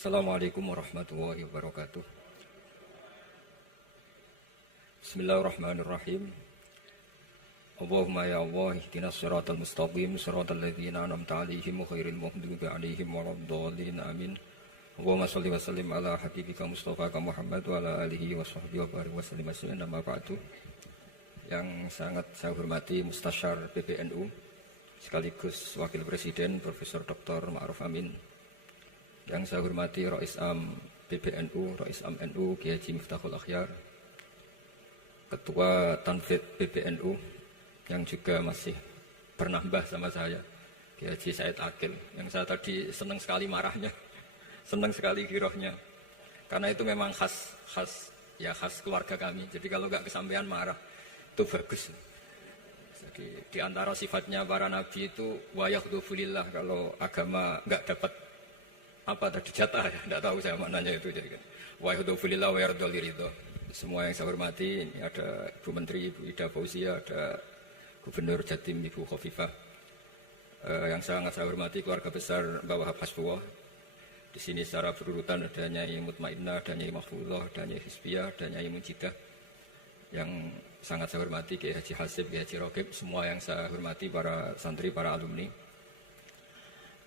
Assalamualaikum warahmatullahi wabarakatuh. Bismillahirrahmanirrahim. Allahumma ya Allah ihdinas siratal mustaqim siratal ladzina an'amta 'alaihim ghairil maghdubi 'alaihim waladdallin amin. Allahumma shalli wa sallim ala habibika Mustafa Muhammad wa ala alihi wa sahbihi wa barik wa sallim ajma'in. Amma ba'du. Yang sangat saya hormati Mustasyar PBNU sekaligus Wakil Presiden Profesor Dr. Ma'ruf Amin. Yang saya hormati Rais Am PBNU, Rais Am NU Kiai Haji Miftahul Akhyar, Ketua Tanfid PBNU yang juga masih bernambah sama saya, Kiai Haji Said Akil, yang saya tadi senang sekali marahnya, senang sekali girohnya, karena itu memang khas keluarga kami. Jadi kalau nggak kesampaian marah itu bagus. Jadi di antara sifatnya para nabi itu wayakhdufulillah, kalau agama nggak dapat apa tadi jatah ya, nggak tahu saya maknanya itu. Jadi kan wayakhdufulillah wayardoliridho. Semua yang saya hormati, ini ada Ibu Menteri, Ibu Ida Fauzia, ada Gubernur Jatim Ibu Khofifah. Yang sangat saya hormati keluarga besar Mbak Wahab Hasbullah. Di sini secara berurutan ada Nyai Mutmainnah, ada Nyai Mahfuzah, ada Nyai Hizbiyah, ada Nyai Mujidah. Yang sangat saya hormati Kiai Haji Hasib, Kiai Haji Rokib, semua yang saya hormati para santri, para alumni.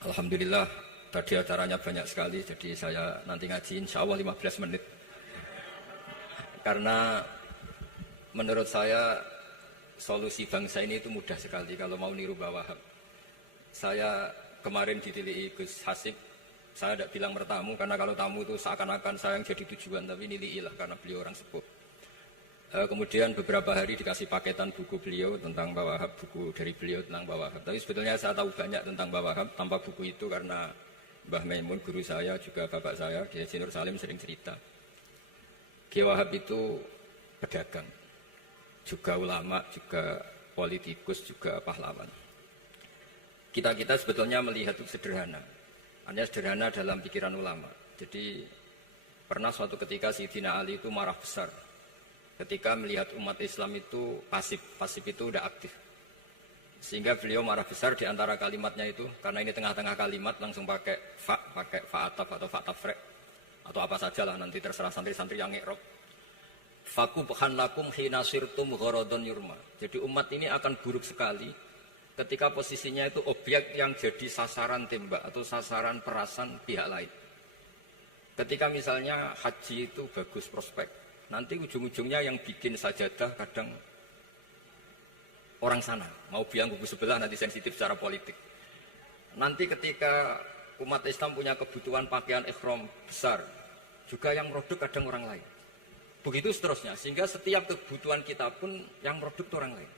Alhamdulillah tadi acaranya banyak sekali, jadi saya nanti ngaji insya Allah 15 menit. Karena menurut saya solusi bangsa ini itu mudah sekali kalau mau niru Mbah Wahab. Saya kemarin ditilihi Gus Hasib, saya tidak bilang bertamu karena kalau tamu itu seakan-akan saya yang jadi tujuan, tapi nilihi lah karena beliau orang sepuh. Kemudian beberapa hari dikasih paketan buku beliau tentang Mbah Wahab, buku dari beliau tentang Mbah Wahab. Tapi sebetulnya saya tahu banyak tentang Mbah Wahab tanpa buku itu karena Mbah Maimun, guru saya, juga bapak saya, Kiai Haji Nur Salim sering cerita. Kiai Wahab itu pedagang, juga ulama, juga politikus, juga pahlawan. Kita sebetulnya melihat itu sederhana, hanya sederhana dalam pikiran ulama. Jadi pernah suatu ketika Sayyidina Ali itu marah besar ketika melihat umat Islam itu pasif itu udah aktif. Sehingga beliau marah besar di antara kalimatnya itu, karena ini tengah-tengah kalimat langsung pakai fa'ataf atau fa'tafrek atau apa sajalah, nanti terserah santri-santri yang ngikrab. Fakubhan lakum hina sirtum gharadun yurma. Jadi umat ini akan buruk sekali ketika posisinya itu objek yang jadi sasaran tembak atau sasaran perasan pihak lain. Ketika misalnya haji itu bagus prospek, nanti ujung-ujungnya yang bikin sajadah kadang orang sana, mau bilang kubu sebelah nanti sensitif secara politik. Nanti ketika umat Islam punya kebutuhan pakaian ihram besar, juga yang produk kadang orang lain. Begitu seterusnya, sehingga setiap kebutuhan kita pun yang produk itu orang lain.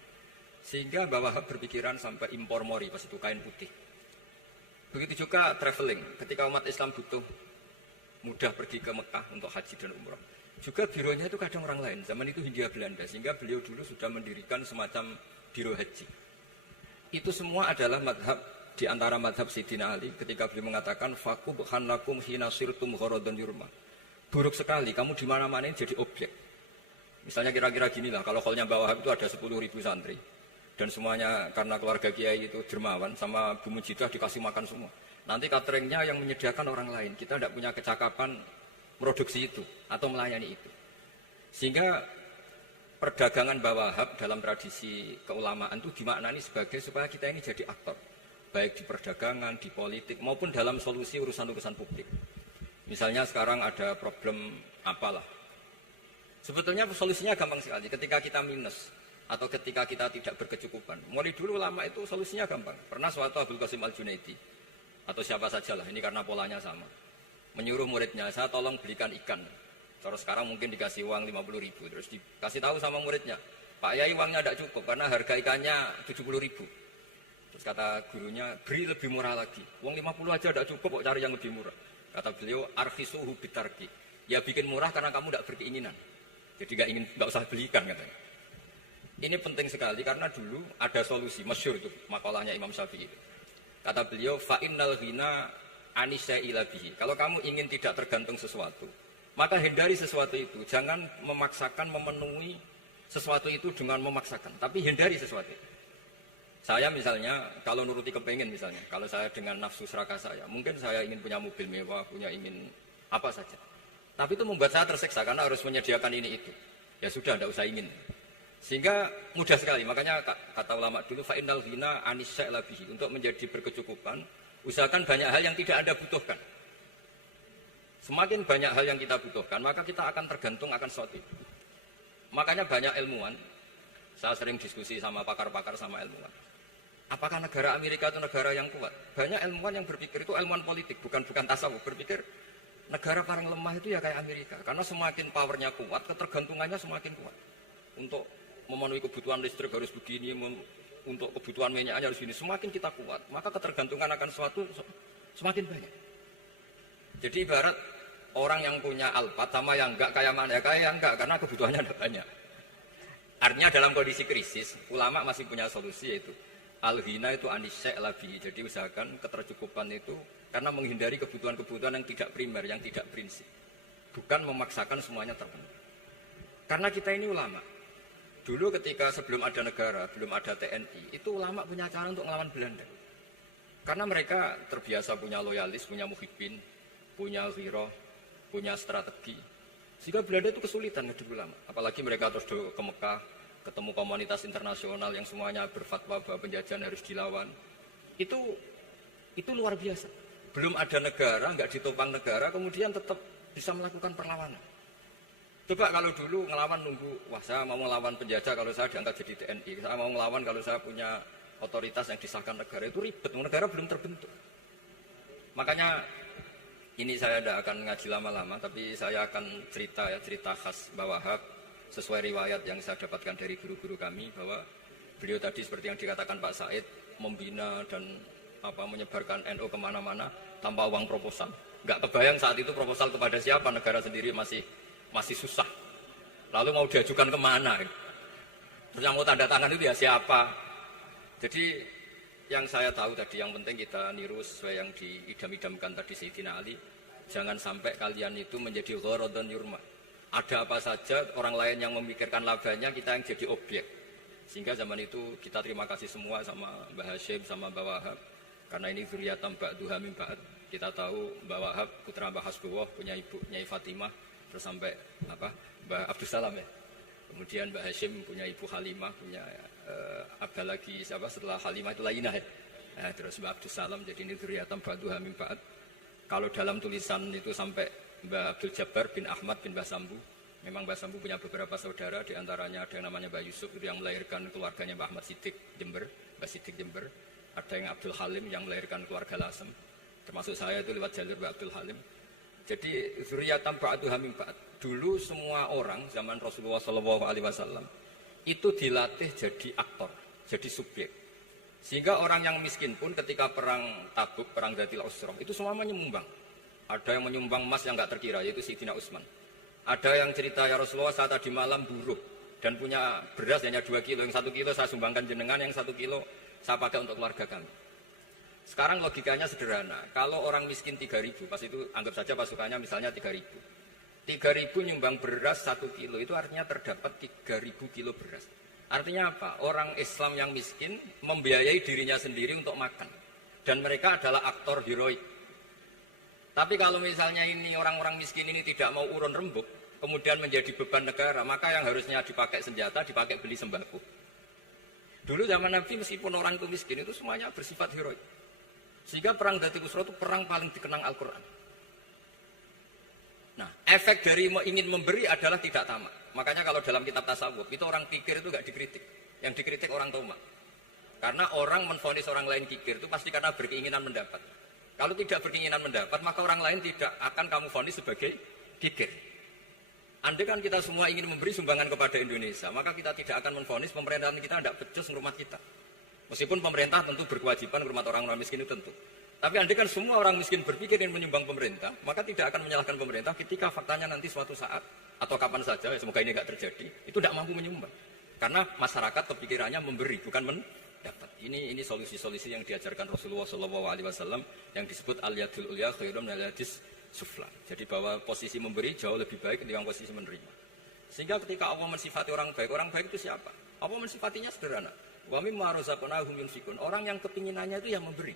Sehingga Mbah Wahab berpikiran sampai impor mori, pas itu kain putih. Begitu juga traveling, ketika umat Islam butuh mudah pergi ke Mekah untuk haji dan umrah. Juga bironya itu kadang orang lain, zaman itu Hindia Belanda, sehingga beliau dulu sudah mendirikan semacam biro haji. Itu semua adalah madhab, di antara madhab Sayyidina Ali ketika beliau mengatakan fakubhan lakum hina sirtum gharadun yurma. Buruk sekali, kamu di mana-mana ini jadi objek. Misalnya kira-kira ginilah, kalau kolnya Mbah Wahab itu ada 10.000 santri, dan semuanya karena keluarga kiai itu dermawan, sama Bu Mujidah dikasih makan semua. Nanti cateringnya yang menyediakan orang lain, kita tidak punya kecakapan produksi itu atau melayani itu. Sehingga perdagangan Mbah Wahab dalam tradisi keulamaan itu dimaknani sebagai supaya kita ini jadi aktor, baik di perdagangan, di politik, maupun dalam solusi urusan-urusan publik. Misalnya sekarang ada problem apalah. Sebetulnya solusinya gampang sekali. Ketika kita minus atau ketika kita tidak berkecukupan. Mulai dulu ulama itu solusinya gampang. Pernah suatu Abdul Qasim Al-Junaidi atau siapa sajalah, ini karena polanya sama, menyuruh muridnya, saya tolong belikan ikan. Terus sekarang mungkin dikasih uang 50.000. Terus dikasih tahu sama muridnya, Pak Yai uangnya tidak cukup karena harga ikannya 70.000. Terus kata gurunya, beri lebih murah lagi. Uang 50 aja tidak cukup, kok cari yang lebih murah. Kata beliau, arkhisuhu bitarki. Ya bikin murah karena kamu tidak berkeinginan. Jadi nggak usah belikan katanya. Ini penting sekali karena dulu ada solusi masyhur itu makalahnya Imam Syafi'i itu. Kata beliau, fa innal ghina anisya'i labihi. Kalau kamu ingin tidak tergantung sesuatu, maka hindari sesuatu itu. Jangan memaksakan memenuhi sesuatu itu dengan memaksakan, tapi hindari sesuatu itu. Saya misalnya, kalau nuruti kepengen misalnya, kalau saya dengan nafsu serakah saya, mungkin saya ingin punya mobil mewah, ingin Apa saja. Tapi itu membuat saya tersiksa karena harus menyediakan ini itu. Ya sudah, tidak usah ingin. Sehingga mudah sekali. Makanya kata ulama dulu, fa'innal ghina anisya labihi. Untuk menjadi berkecukupan, usahakan banyak hal yang tidak Anda butuhkan. Semakin banyak hal yang kita butuhkan, maka kita akan tergantung akan sesuatu. Makanya banyak ilmuwan, saya sering diskusi sama pakar-pakar sama ilmuwan. Apakah negara Amerika itu negara yang kuat? Banyak ilmuwan yang berpikir, itu ilmuwan politik, bukan tasawuf, berpikir negara paling lemah itu ya kayak Amerika. Karena semakin powernya kuat, ketergantungannya semakin kuat. Untuk memenuhi kebutuhan listrik harus begini, untuk kebutuhan minyaknya harus begini. Semakin kita kuat, maka ketergantungan akan sesuatu semakin banyak. Jadi ibarat orang yang punya Alphard sama yang enggak, kayak mana? Ya kayak yang enggak, karena kebutuhannya ada banyak. Artinya dalam kondisi krisis, ulama masih punya solusi, yaitu al-ghina itu anisya labi. Jadi usahakan ketercukupan itu karena menghindari kebutuhan-kebutuhan yang tidak primer, yang tidak prinsip. Bukan memaksakan semuanya terpenuhi. Karena kita ini ulama. Dulu ketika sebelum ada negara, belum ada TNI, itu ulama punya cara untuk melawan Belanda. Karena mereka terbiasa punya loyalis, punya muhibbin, punya ghirah, punya strategi. Sehingga Belanda itu kesulitan ngedep ulama. Apalagi mereka terus ke Mekah, ketemu komunitas internasional yang semuanya berfatwa bahwa penjajahan harus dilawan. Itu luar biasa. Belum ada negara, nggak ditopang negara, kemudian tetap bisa melakukan perlawanan. Coba kalau dulu ngelawan nunggu, wah saya mau melawan penjajah kalau saya diangkat jadi TNI, saya mau melawan kalau saya punya otoritas yang disahkan negara, itu ribet, negara belum terbentuk. Makanya ini saya tidak akan ngaji lama-lama, tapi saya akan cerita khas Mbah Wahab sesuai riwayat yang saya dapatkan dari guru-guru kami, bahwa beliau tadi seperti yang dikatakan Pak Said, membina dan menyebarkan NU kemana-mana tanpa uang proposal. Nggak kebayang saat itu proposal kepada siapa, negara sendiri masih susah. Lalu mau diajukan kemana? Terus yang mau tanda tangan itu ya siapa? Jadi yang saya tahu tadi, yang penting kita niru sesuai yang diidam-idamkan tadi Sayyidina Ali. Jangan sampai kalian itu menjadi gharadun yurma. Ada apa saja orang lain yang memikirkan labanya, kita yang jadi objek. Sehingga zaman itu kita terima kasih semua sama Mbah Hashim, sama Mbah Wahab. Karena ini zuriatan ba'duha min ba'd. Kita tahu Mbah Wahab putra Mbah Hasbuwah, punya ibu Nyai Fatimah, terus sampai Mbah Abdus Salam ya. Kemudian Mbah Hashim punya ibu Halimah, punya ada lagi siapa setelah Halimah itu Lainah ya. Terus Mbah Abdus Salam, jadi ini zuriatan ba'duha min ba'd. Kalau dalam tulisan itu sampai Mbah Abdul Jabbar bin Ahmad bin Mbah Sambu. Memang Mbah Sambu punya beberapa saudara, diantaranya ada yang namanya Mbah Yusuf, itu yang melahirkan keluarganya Mbah Ahmad Siddiq Jember, Mbah Siddiq Jember. Ada yang Abdul Halim yang melahirkan keluarga Lasem, termasuk saya itu lewat jalur Mbah Abdul Halim. Jadi zuriyatan ba'duha min ba'd. Dulu semua orang zaman Rasulullah SAW itu dilatih jadi aktor, jadi subjek. Sehingga orang yang miskin pun ketika perang Tabuk, perang Dzatil Usrah, itu semuanya menyumbang. Ada yang menyumbang emas yang nggak terkira, yaitu Sayyidina Utsman. Ada yang cerita, ya Rasulullah saya tadi malam buruh dan punya beras hanya 2 kilo, yang 1 kilo saya sumbangkan jenengan, yang 1 kilo saya pakai untuk keluarga kami. Sekarang logikanya sederhana, kalau orang miskin 3.000, pas itu anggap saja pasukannya misalnya 3.000. 3.000 nyumbang beras 1 kilo, itu artinya terdapat 3.000 kilo beras. Artinya apa? Orang Islam yang miskin membiayai dirinya sendiri untuk makan. Dan mereka adalah aktor heroik. Tapi kalau misalnya ini orang-orang miskin ini tidak mau urun rembuk, kemudian menjadi beban negara, maka yang harusnya dipakai senjata, dipakai beli sembako. Dulu zaman Nabi meskipun orang itu miskin, itu semuanya bersifat heroik. Sehingga perang Dzatil Usrah itu perang paling dikenang Al-Quran. Nah, efek dari ingin memberi adalah tidak tamak. Makanya kalau dalam kitab tasawuf, itu orang kikir itu gak dikritik. Yang dikritik orang tamak. Karena orang menvonis orang lain kikir itu pasti karena berkeinginan mendapat. Kalau tidak berkeinginan mendapat, maka orang lain tidak akan kamu vonis sebagai kikir. Andai kan kita semua ingin memberi sumbangan kepada Indonesia, maka kita tidak akan menvonis pemerintahan kita tidak becus ngurmat kita. Meskipun pemerintah tentu berkewajiban ngurmat orang-orang miskin itu tentu. Tapi andai kan semua orang miskin berpikir ingin menyumbang pemerintah, maka tidak akan menyalahkan pemerintah ketika faktanya nanti suatu saat atau kapan saja, ya semoga ini tidak terjadi, itu tidak mampu menyumbang. Karena masyarakat kepikirannya memberi, bukan mendapat. Ini solusi-solusi yang diajarkan Rasulullah SAW yang disebut al-yadul ulya khairun minal yadis sufla. Jadi bahwa posisi memberi jauh lebih baik ketimbang posisi menerima. Sehingga ketika Allah mensifati orang baik itu siapa? Allah mensifatinya sederhana. Wa mimma razaqnahum yunfikun. Orang yang kepinginannya itu yang memberi.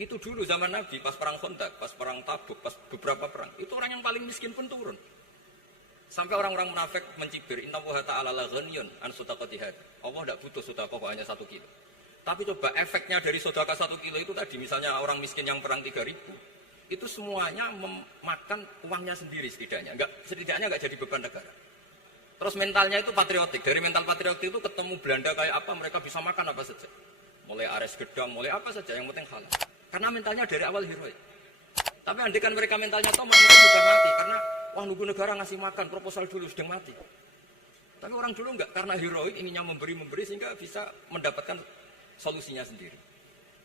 Itu dulu zaman Nabi, pas perang Khandaq, pas perang Tabuk, pas beberapa perang. Itu orang yang paling miskin pun turun. Sampai orang-orang munafik mencibir, innallaha ta'ala la ghaniyun an sadaqati hadza. Allah tidak butuh sedekah hanya 1 kilo. Tapi coba efeknya dari sedekah 1 kilo itu tadi, misalnya orang miskin yang perang 3.000, itu semuanya memakan uangnya sendiri setidaknya nggak jadi beban negara. Terus mentalnya itu patriotik. Dari mental patriotik itu ketemu Belanda kayak apa, mereka bisa makan apa saja. Mulai ares gedang, mulai apa saja, yang penting halal. Karena mentalnya dari awal heroik. Tapi andaikan mereka mentalnya tomak, mereka sudah mati. Karena wah nunggu negara ngasih makan, proposal dulu sedang mati. Tapi orang dulu enggak, karena heroik inginnya memberi sehingga bisa mendapatkan solusinya sendiri.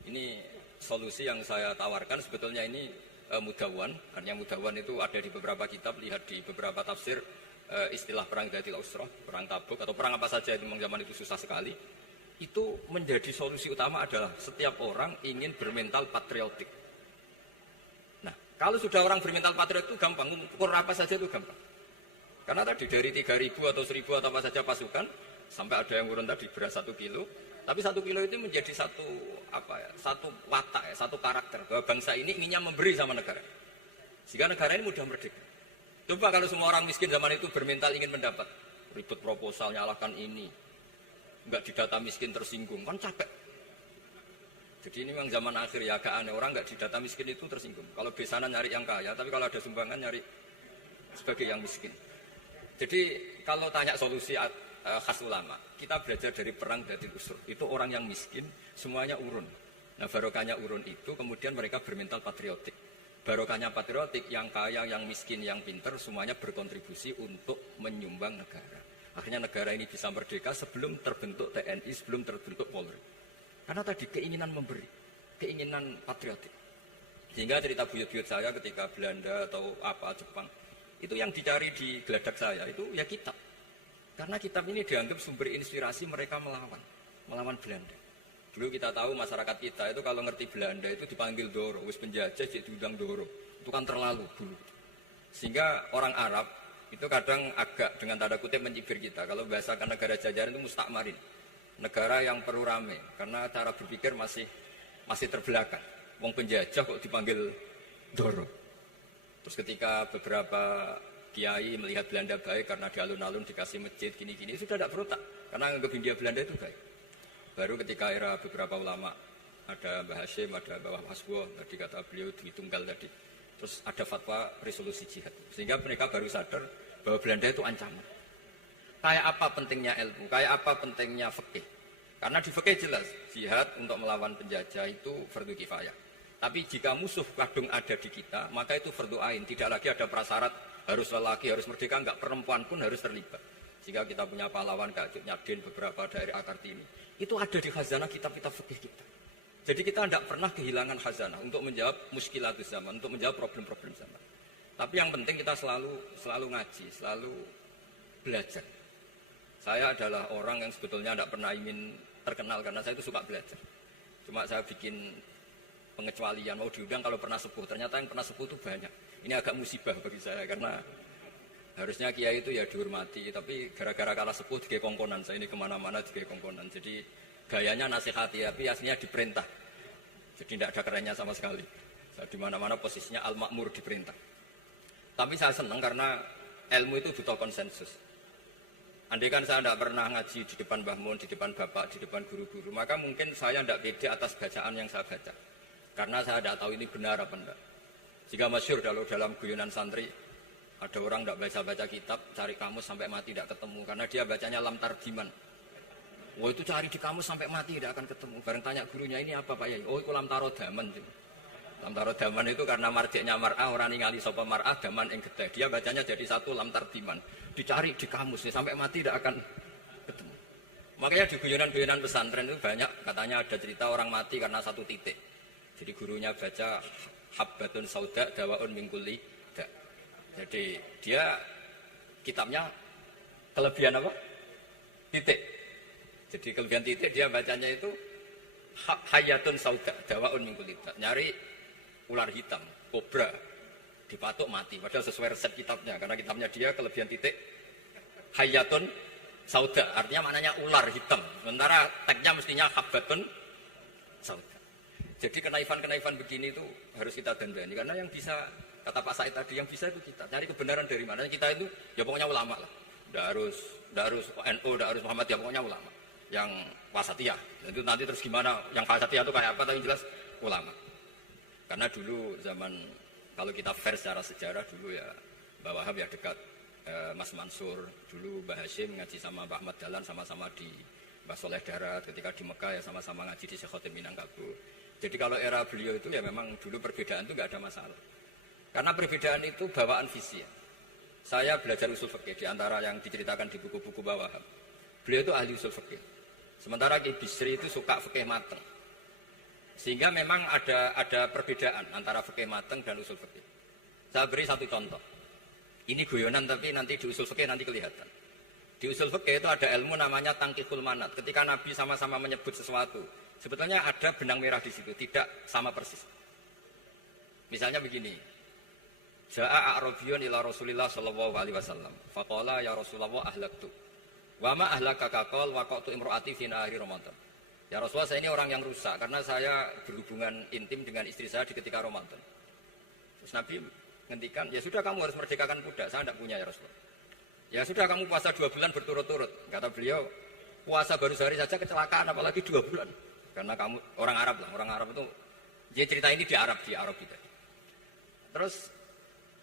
Ini solusi yang saya tawarkan sebetulnya ini Mudawwan. Karena Mudawwan itu ada di beberapa kitab, lihat di beberapa tafsir istilah perang Dhatil Usrah, perang Tabuk atau perang apa saja itu memang zaman itu susah sekali. Itu menjadi solusi utama adalah setiap orang ingin bermental patriotik. Nah, kalau sudah orang bermental patriotik itu gampang, ukur apa saja itu gampang. Karena tadi dari 3.000 atau 1.000 atau apa saja pasukan, sampai ada yang urun tadi beras 1 kilo, tapi 1 kilo itu menjadi satu watak, satu karakter bahwa bangsa ini inginnya memberi sama negara. Sehingga negara ini mudah merdeka. Coba kalau semua orang miskin zaman itu bermental ingin mendapat, ribut proposal, nyalakan ini, enggak didata miskin tersinggung, kan capek. Jadi ini memang zaman akhir ya agak aneh, orang enggak didata miskin itu tersinggung. Kalau besanan nyari yang kaya, tapi kalau ada sumbangan nyari sebagai yang miskin. Jadi kalau tanya solusi khas ulama, kita belajar dari perang Dhatil Usrah. Itu orang yang miskin, semuanya urun. Nah barokahnya urun itu kemudian mereka bermental patriotik. Barokahnya patriotik, yang kaya, yang miskin, yang pinter, semuanya berkontribusi untuk menyumbang negara. Akhirnya negara ini bisa merdeka sebelum terbentuk TNI, sebelum terbentuk Polri. Karena tadi keinginan memberi, keinginan patriotik. Sehingga cerita buyut-buyut saya ketika Belanda atau apa Jepang, itu yang dicari di geladak saya, itu ya kitab. Karena kitab ini dianggap sumber inspirasi mereka melawan Belanda. Dulu kita tahu masyarakat kita itu kalau ngerti Belanda itu dipanggil Doro, wis penjajah jadi diundang Doro. Itu kan terlalu dulu. Sehingga orang Arab itu kadang agak dengan tanda kutip mencibir kita. Kalau bahasakan negara jajahan itu mustakmarin. Negara yang perlu rame, karena cara berpikir masih terbelakang. Wong penjajah kok dipanggil Doro. Terus ketika beberapa kiai melihat Belanda baik karena di alun-alun dikasih masjid gini-gini, sudah tidak berotak. Karena anggap Hindia Belanda itu baik. Baru ketika era beberapa ulama, ada Mbah Hashim, ada Mbah Hasbuh, tadi kata beliau Dwi Tunggal tadi. Terus ada fatwa resolusi jihad. Sehingga mereka baru sadar bahwa Belanda itu ancaman. Kayak apa pentingnya ilmu, kayak apa pentingnya fikih. Karena di fikih jelas, jihad untuk melawan penjajah itu fardu kifayah. Tapi jika musuh kadung ada di kita, maka itu fardu ain. Tidak lagi ada prasyarat harus lelaki, harus merdeka, enggak, perempuan pun harus terlibat. Jika kita punya pahlawan kayak Cut Nyadin, beberapa daerah Kartini, itu ada di khazanah kitab-kitab fikih kita. Jadi kita tidak pernah kehilangan khazanah untuk menjawab muskilatus zaman, untuk menjawab problem-problem zaman. Tapi yang penting kita selalu ngaji, selalu belajar. Saya adalah orang yang sebetulnya tidak pernah ingin terkenal karena saya itu suka belajar. Cuma saya bikin pengecualian, mau diundang kalau pernah sepuh. Ternyata yang pernah sepuh itu banyak. Ini agak musibah bagi saya karena harusnya kiai itu ya dihormati, tapi gara-gara kalah sepuh digawe kongkonan. Saya ini kemana-mana digawe kongkonan. Jadi gayanya nasihati, tapi aslinya diperintah. Jadi tidak ada kerennya sama sekali. Saya di mana-mana posisinya al-makmur, diperintah. Tapi saya senang karena ilmu itu butuh konsensus. Andai kan saya tidak pernah ngaji di depan Mbah Mun, di depan bapak, di depan guru-guru, maka mungkin saya tidak pede atas bacaan yang saya baca. Karena saya tidak tahu ini benar apa enggak. Jika masyhur dalam guyonan santri, ada orang tidak baca-baca kitab, cari kamus sampai mati tidak ketemu. Karena dia bacanya lam tardiman. Wah itu cari di kamus sampai mati tidak akan ketemu. Bareng tanya gurunya, ini apa Pak Yai? Oh itu lam tarodaman. Lam tarodaman itu karena marjiknya mar'ah, orang ningali sopa mar'ah, daman yang gede. Dia bacanya jadi satu lam tardiman. Dicari di kamus, sampai mati tidak akan ketemu. Makanya di guyonan-guyonan pesantren itu banyak, katanya ada cerita orang mati karena satu titik. Jadi gurunya baca habbatun sauda dawaun min kulli da. Jadi dia kitabnya kelebihan apa? Titik. Jadi kelebihan titik dia bacanya itu hayatun sauda dawaun min kulli da. Nyari ular hitam, kobra, dipatuk mati. Padahal sesuai resep kitabnya, karena kitabnya dia kelebihan titik hayatun sauda, artinya maknanya ular hitam. Sementara teksnya mestinya habbatun sauda. Jadi kenaifan-kenaifan begini itu harus kita dandani. Karena yang bisa, kata Pak Said tadi, yang bisa itu kita. Cari kebenaran dari mana. Kita itu, ya pokoknya ulama lah. Tidak harus NU, tidak harus Muhammadiyah, pokoknya ulama. Yang wasatiyah. Itu nanti terus gimana, yang wasatiyah itu kayak apa, tapi jelas ulama. Karena dulu zaman, kalau kita fair secara sejarah dulu ya, Mbak Wahab ya dekat Mas Mansur. Dulu Mbak Hashim ngaji sama Pak Ahmad Dahlan, sama-sama di Mbak Soleh Darat. Ketika di Mekah ya sama-sama ngaji di Syekh Khotim Minangkabau. Jadi kalau era beliau itu ya memang dulu perbedaan itu nggak ada masalah. Karena perbedaan itu bawaan visi. Saya belajar usul fikih di antara yang diceritakan di buku-buku Mbak Wahab. Beliau itu ahli usul fikih. Sementara Ki Bisri itu suka fikih mateng. Sehingga memang ada perbedaan antara fikih mateng dan usul fikih. Saya beri satu contoh. Ini guyonan tapi nanti di usul fikih nanti kelihatan. Di usul fikih itu ada ilmu namanya tangkihul manat. Ketika Nabi sama-sama menyebut sesuatu, sebetulnya ada benang merah di situ, tidak sama persis. Misalnya begini. Ja'a a'rabiyun ila Rasulillah sallallahu alaihi wasallam. Faqala ya Rasulullah ahlaktu. Wa ma ahlakaka qal waqatu imraati fi nahari Ramadan. Ya Rasulullah, saya ini orang yang rusak karena saya berhubungan intim dengan istri saya di ketika Ramadan. Terus Nabi ngendikan, ya sudah kamu harus merdekakan budak, saya tidak punya ya Rasulullah. Ya sudah kamu puasa 2 bulan berturut-turut. Kata beliau, puasa baru sehari saja kecelakaan apalagi 2 bulan. Karena kamu orang Arab lah, orang Arab itu, dia cerita ini di Arab kita. Terus,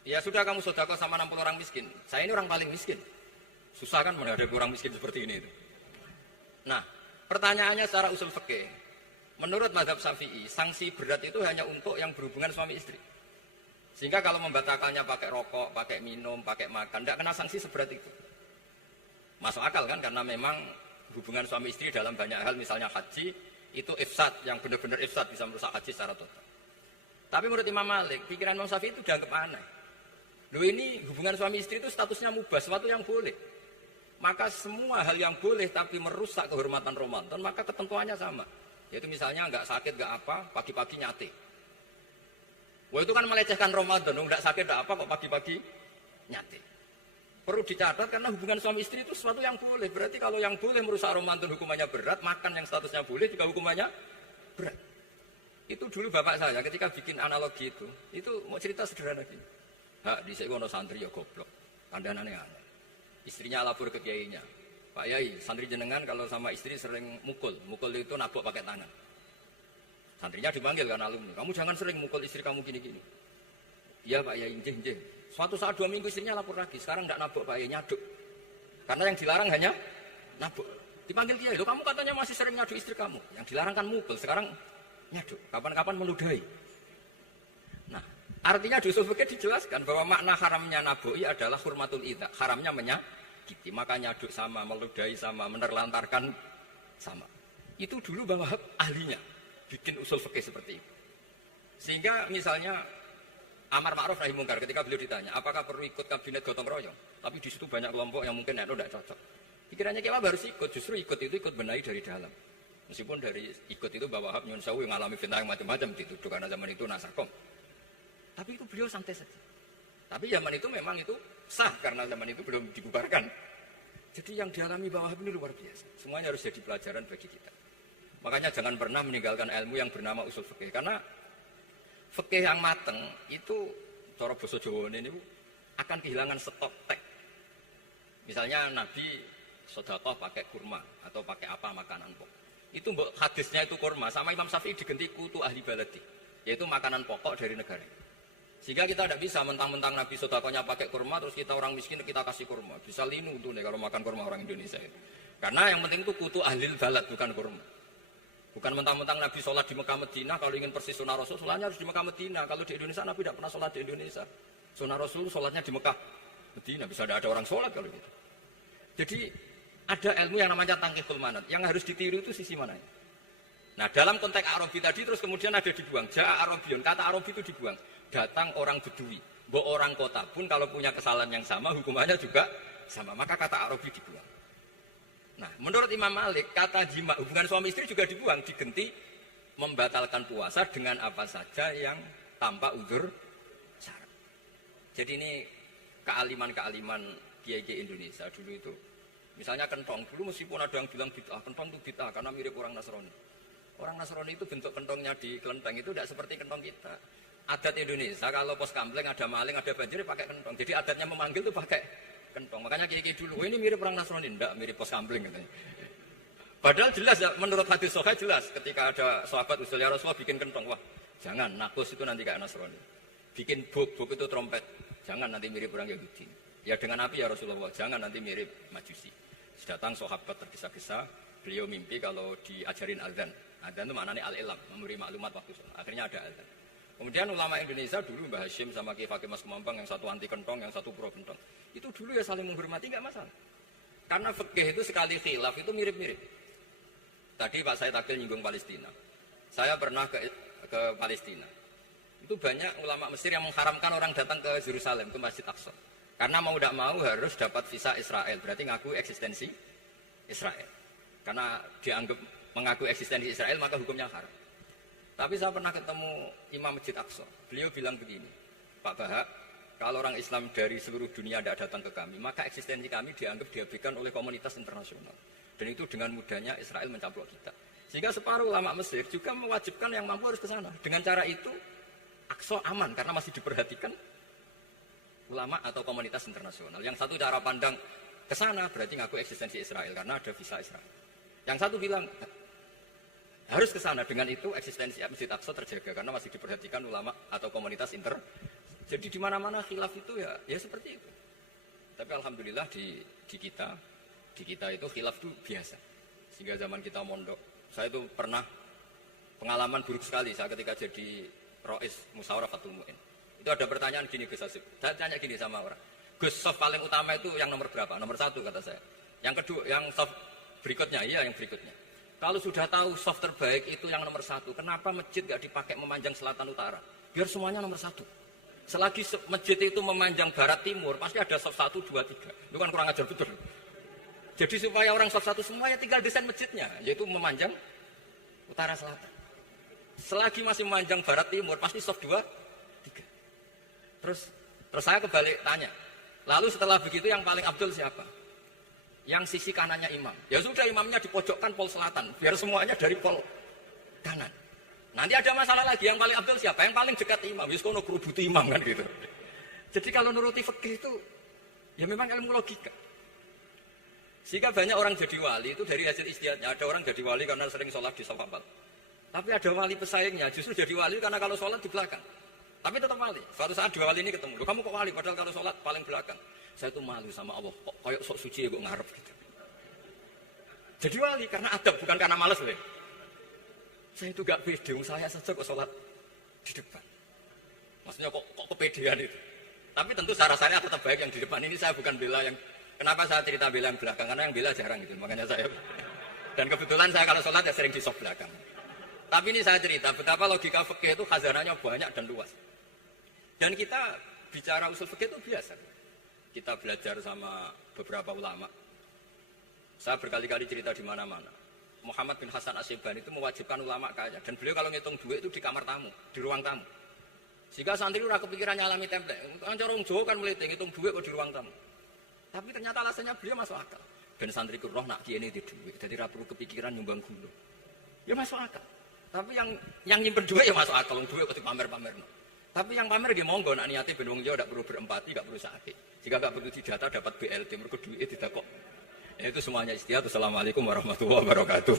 ya sudah kamu sedekah sama 60 orang miskin. Saya ini orang paling miskin. Susah kan menghadapi orang miskin seperti ini. Nah, pertanyaannya secara usul fikih. Menurut mazhab Syafi'i, sanksi berat itu hanya untuk yang berhubungan suami istri. Sehingga kalau membatalkannya pakai rokok, pakai minum, pakai makan, tidak kena sanksi seberat itu. Masuk akal kan, karena memang hubungan suami istri dalam banyak hal, misalnya haji, itu ifsad, yang benar-benar ifsad bisa merusak haji secara total. Tapi menurut Imam Malik, pikiran Imam Syafi'i itu dianggap aneh. Loh ini hubungan suami istri itu statusnya mubah, sesuatu yang boleh. Maka semua hal yang boleh tapi merusak kehormatan Ramadan, maka ketentuannya sama. Yaitu misalnya nggak sakit, nggak apa, pagi-pagi nyate. Wah itu kan melecehkan Ramadan, nggak sakit, nggak apa, kok pagi-pagi nyate. Perlu dicatat karena hubungan suami istri itu sesuatu yang boleh. Berarti kalau yang boleh merusak Ramadan hukumannya berat, makan yang statusnya boleh juga hukumannya berat. Itu dulu bapak saya ketika bikin analogi itu mau cerita sederhana gini. Hak di sekolah santri ya goblok, kandanane aneh. Istrinya lapor ke kiainya, Pak Yai, santri jenengan kalau sama istri sering mukul itu nabok pakai tangan. Santrinya dipanggil kan alumni, kamu jangan sering mukul istri kamu gini-gini. Iya Pak Yai, njeh. Suatu saat 2 minggu istrinya lapor lagi, sekarang tidak nabok Pak Yai, nyaduk. Karena yang dilarang hanya nabok. Dipanggil kiai, loh kamu katanya masih sering nyaduk istri kamu. Yang dilarang kan mukul, sekarang nyaduk. Kapan-kapan meludahi. Nah, artinya di usul fikih dijelaskan bahwa makna haramnya naboi adalah hurmatul idza, haramnya menyakiti. Maka nyaduk sama, meludahi sama, menerlantarkan sama. Itu dulu Bang Wahab ahlinya bikin usul fikih seperti itu. Sehingga misalnya amar ma'ruf nahi mungkar, ketika beliau ditanya apakah perlu ikut kabinet gotong royong, tapi di situ banyak kelompok yang mungkin itu tidak cocok. Pikirannya kita harus ikut, justru ikut benahi dari dalam. Meskipun dari ikut itu Mbak Wahab nyun sewu ngalami fitnah yang macam-macam dituduh karena zaman itu nasakom. Tapi itu beliau santai saja. Tapi zaman itu memang itu sah karena zaman itu belum dibubarkan. Jadi yang dialami Mbak Wahab ini luar biasa. Semuanya harus jadi pelajaran bagi kita. Makanya jangan pernah meninggalkan ilmu yang bernama usul fikih. Karena fikih yang mateng itu cara basa Jawa ini akan kehilangan stok teks. Misalnya Nabi sedekah pakai kurma atau pakai apa makanan pokok. Itu hadisnya itu kurma, sama Imam Syafi'i digenti kutu ahli baladi, yaitu makanan pokok dari negara. Sehingga kita tidak bisa mentang-mentang Nabi sedekahnya pakai kurma terus kita orang miskin kita kasih kurma. Bisa linu tuh nih kalau makan kurma orang Indonesia itu. Karena yang penting itu kutu ahli balad bukan kurma. Bukan mentang-mentang Nabi sholat di Mekah Medina, kalau ingin persis sunnah Rasul, sholatnya harus di Mekah Medina. Kalau di Indonesia, Nabi tidak pernah sholat di Indonesia. Sunnah Rasul, sholatnya di Mekah Medina. Bisa ada orang sholat kalau gitu. Jadi, ada ilmu yang namanya tangkihul manat. Yang harus ditiru itu sisi mananya. Nah, dalam konteks Arabi tadi, terus kemudian ada dibuang. Ja'a Arabiun, kata Arabi itu dibuang. Datang orang Bedui. Bahwa orang kota pun kalau punya kesalahan yang sama, hukumannya juga sama. Maka kata Arabi dibuang. Nah, menurut Imam Malik, kata jima hubungan suami istri juga dibuang, digenti membatalkan puasa dengan apa saja yang tanpa udzur syarat. Jadi ini kealiman-kealiman kiai-kiai Indonesia dulu itu. Misalnya kentong, dulu meskipun ada yang bilang bid'ah, kentong itu bid'ah karena mirip orang Nasrani. Orang Nasrani itu bentuk kentongnya di kelenteng itu tidak seperti kentong kita. Adat Indonesia kalau pos kampleng ada maling, ada banjir pakai kentong. Jadi adatnya memanggil itu pakai kentong. Makanya kiai dulu, ini mirip orang Nasrani, enggak mirip pos kampleng katanya. Padahal jelas ya, menurut hadis Sahih jelas ketika ada sahabat usul ya Rasulullah bikin kentong, wah jangan nakus itu nanti kayak Nasrani. Bikin buk itu trompet, jangan nanti mirip orang Yahudi. Ya dengan api ya Rasulullah, jangan nanti mirip Majusi. Datang sahabat tergesa-gesa, beliau mimpi kalau diajarin azan. Azan itu maknanya al-ilam, memberi maklumat waktu sholat. Akhirnya ada azan. Kemudian ulama Indonesia dulu Mbah Hashim sama Ki Fakih Mas Kemambang yang satu anti kentong, yang satu pro kentong. Itu dulu ya saling menghormati nggak masalah. Karena fikih itu sekali khilaf itu mirip-mirip. Tadi Pak Said Akil nyinggung Palestina. Saya pernah ke Palestina. Itu banyak ulama Mesir yang mengharamkan orang datang ke Yerusalem, ke Masjid Aqsa. Karena mau tidak mau harus dapat visa Israel. Berarti ngaku eksistensi Israel. Karena dianggap mengaku eksistensi Israel maka hukumnya haram. Tapi saya pernah ketemu Imam Masjid Aqsa. Beliau bilang begini, Pak Bahak, kalau orang Islam dari seluruh dunia tidak datang ke kami, maka eksistensi kami dianggap diabaikan oleh komunitas internasional. Dan itu dengan mudahnya Israel mencaplok kita. Sehingga separuh ulama Mesir juga mewajibkan yang mampu harus ke sana. Dengan cara itu, Aqsa aman karena masih diperhatikan ulama atau komunitas internasional. Yang satu cara pandang ke sana berarti ngaku eksistensi Israel karena ada visa Israel. Yang satu bilang harus ke sana, dengan itu eksistensi Masjid Aqsa terjaga karena masih diperhatikan ulama atau komunitas Jadi di mana-mana khilaf itu ya seperti itu. Tapi alhamdulillah di kita itu khilaf itu biasa. Sehingga zaman kita mondok, saya itu pernah pengalaman buruk sekali saya ketika jadi Rois Musyawarah Fatul Mu'in. Itu ada pertanyaan gini Gus Hasib. Saya tanya gini sama orang, Gus, soft paling utama itu yang nomor berapa? Nomor 1 kata saya. Yang kedua, yang soft berikutnya, iya yang berikutnya. Kalau sudah tahu soft terbaik itu yang nomor 1, kenapa masjid gak dipakai memanjang selatan utara? Biar semuanya nomor 1. Selagi masjid itu memanjang barat timur, pasti ada soft 1, 2, 3. Itu kan kurang ajar betul. Jadi supaya orang soft 1 semua ya tinggal desain masjidnya, yaitu memanjang utara selatan. Selagi masih memanjang barat timur, pasti soft 2, 3. Terus saya kebalik tanya, lalu setelah begitu yang paling abdul siapa? Yang sisi kanannya imam. Ya sudah imamnya dipojokkan pol selatan, biar semuanya dari pol kanan. Nanti ada masalah lagi, yang paling abdul siapa? Yang paling dekat imam. Yus kono kerubuti imam kan gitu. Jadi kalau nuruti fikih itu ya memang ilmu logika. Sehingga banyak orang jadi wali itu dari hasil ijtihadnya. Ada orang jadi wali karena sering sholat di saf awal. Tapi ada wali pesaingnya justru jadi wali karena kalau sholat di belakang. Tapi tetap wali. Suatu saat dua wali ini ketemu. Loh, kamu kok wali? Padahal kalau sholat paling belakang. Saya itu malu sama Allah. Kok kayak sok suci ya kok ngarep gitu. Jadi wali karena adab, bukan karena malas loh. Saya itu gak pede. Saya saja kok sholat di depan. Maksudnya kok kepedean itu. Tapi tentu saya tetap baik yang di depan. Ini saya bukan bela yang... Kenapa saya cerita bela yang belakang? Karena yang bela jarang gitu. Makanya saya... Dan kebetulan saya kalau sholat ya sering di sop belakang. Tapi ini saya cerita betapa logika fikih itu khazanahnya banyak dan luas. Dan kita bicara usul fikih itu biasa. Kita belajar sama beberapa ulama. Saya berkali-kali cerita di mana-mana. Muhammad bin Hasan Asyibani itu mewajibkan ulama kaya. Dan beliau kalau ngitung duit itu di kamar tamu, di ruang tamu. Sehingga santri itu kepikiran nyalami template. Kan orang Jawa kan melihat ngitung duit kok di ruang tamu. Tapi ternyata alasannya beliau masuk akal. Dan santri ku roh nak kiai ini di duit. Jadi perlu kepikiran nyumbang gula. Ya masuk akal. Tapi yang nyimpen duit ya masuk akal. Duit kok dipamer-pamer. Tapi yang pamer dia monggo nak niati ben wong Jawa ndak perlu berempati, ndak perlu sakit. Jika nggak perlu didata dapat BLT mergo duit tidak kok. Itu semuanya istiadat. Assalamualaikum warahmatullahi wabarakatuh.